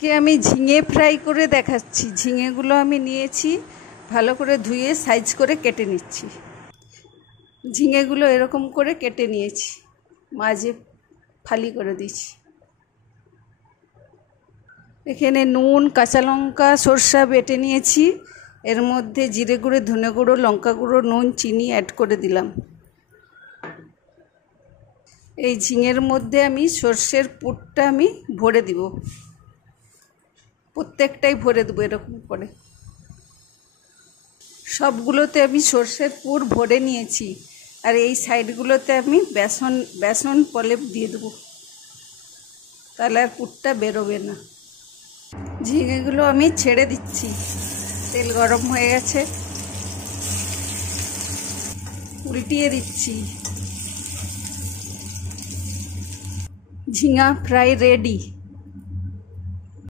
আমি ঝিঙে ফ্রাই করে দেখাচ্ছি। ঝিঙেগুলো আমি নিয়েছি, ভালো করে ধুয়ে সাইজ করে কেটে নিচ্ছি। ঝিঙেগুলো এরকম করে কেটে নিয়েছি, মাঝে ফালি করে দিচ্ছি। এখানে নুন, কাঁচা লঙ্কা, সরষা বেটে নিয়েছি। এর মধ্যে জিরে গুঁড়ো, ধনে গুঁড়ো, লঙ্কা গুঁড়ো, নুন, চিনি অ্যাড করে দিলাম। এই ঝিঙের মধ্যে আমি সর্ষের পুরটা আমি ভরে দিব, প্রত্যেকটাই ভরে দেবো এরকম করে। সবগুলোতে আমি সর্ষের পুর ভরে নিয়েছি। আর এই সাইডগুলোতে আমি বেসন প্রলেপ দিয়ে দেবো, তাহলে আর পুরটা বেরোবে না। ঝিঙেগুলো আমি ছেড়ে দিচ্ছি, তেল গরম হয়ে গেছে, উল্টিয়ে দিচ্ছি। ঝিঙা ফ্রাই রেডি।